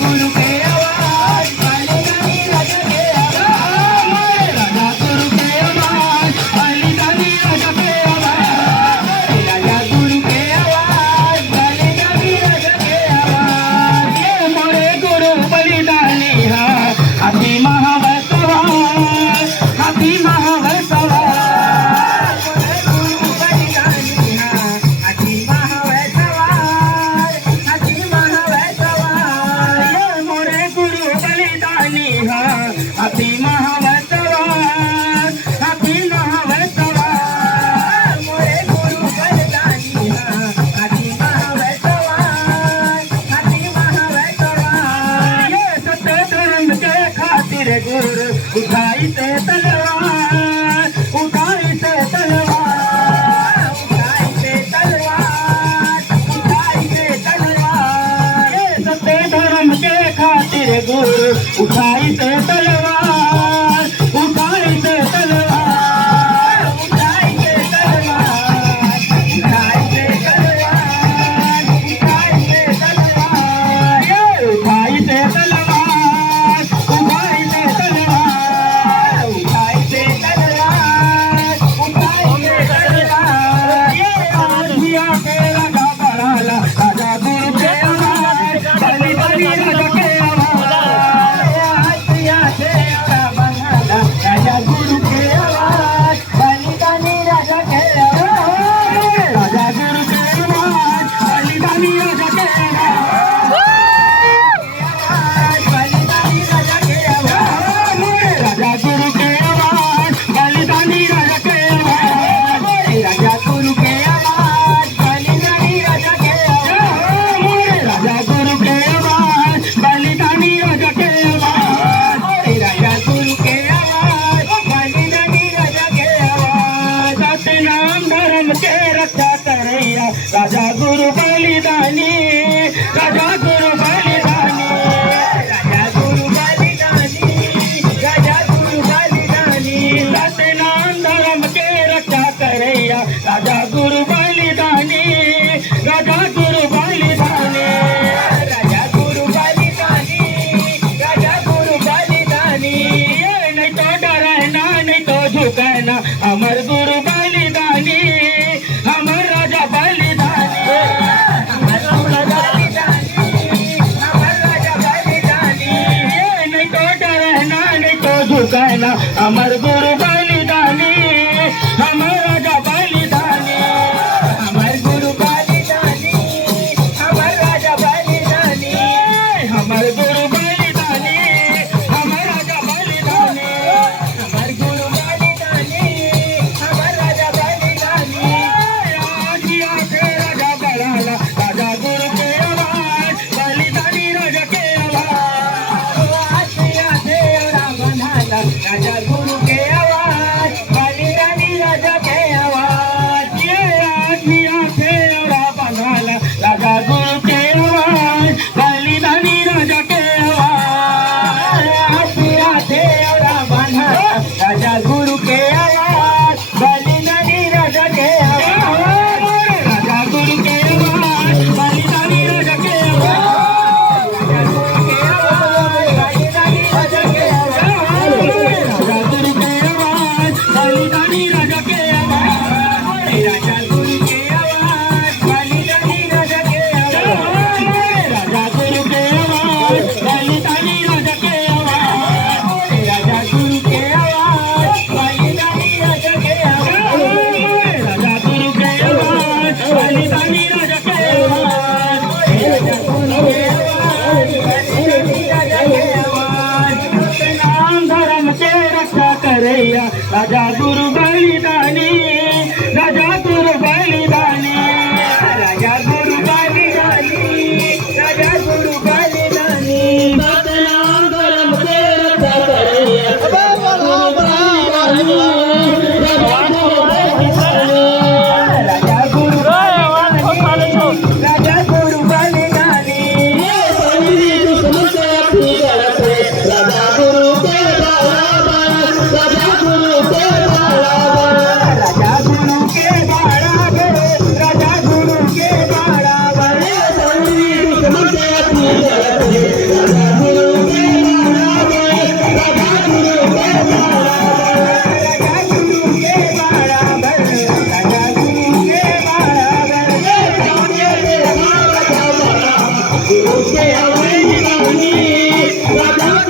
गुरु के आवाज बलिदानी राजा के आवाज राजा गुरु के आवाज बलिदानी राजा के आवाज राजा गुरु के आवाज बलिदानी राजा के आवाज ये मोरे गुरु बलिदानी है हाथी महावर सवार हाथी महावर सवार हाथी महावर सवार हाथी महावर सवार मोरे गुरु बलिदानी हाथी महावर सवार हाथी महावर सवार ये सत्य धर्म के खातिर गुरु उठाई से तलवार उठाई से तलवार उठाई से तलवार उठाई से तलवार ये सत्य धर्म के खातिर गुरु उठाई से तलवार उठाई से तलवार उठाई से तलवार उठाई से तलवार उठाई से तलवार ये उठाई से तलवार उठाई से तलवार उठाई से तलवार उठाई से तलवार ये आंधिया के लगा बड़ाला राजा गुरु के आवाज बलिदानी राजा के राजा गुरु के आवाज बलिदानी राजा के आवाज राजा गुरु के आवाज बलिदानी राजा के आवाज बलिदानी राजा के आवाज राजा गुरु के आवाज बलिदानी राजा के आवाज राजा गुरु के आवाज बलिदानी राजा के आवाज राजा गुरु के आवाज बलिदानी राजा के आवाज राजा गुरु के नाम धर्म के रक्षा करैया राजा गुरु बलिदानी राजा गुरु बलिदानी राजा गुरु बलिदानी राजा गुरु बलिदानी नाम धर्म के रक्षा करैया राजा गुरु बलिदानी राजा गुरु बलिदानी राजा गुरु बलिदानी राजा गुरु बलिदानी नहीं तो डरना नहीं तो झुकना अमर गुरु बलिदानी हमर राजा बलिदानी हमर राजा बलिदानी हमर राजा बलिदानी नहीं तो डरना नहीं तो झुकना अमर गुरु बलिदानी हमर राजा बलिदानी हमर गुरु बलिदानी हमर राजा बलिदानी हमर गुरु बलिदानी हमर राजा बलिदानी हमर गुरु बलिदानी हमर राजा बलिदानी आजिया के राजा बड़ाला राजा गुरु के आवाज बलिदानी राजा के आवाज आजिया के बंधाला राजा गुरु के आवाज राजा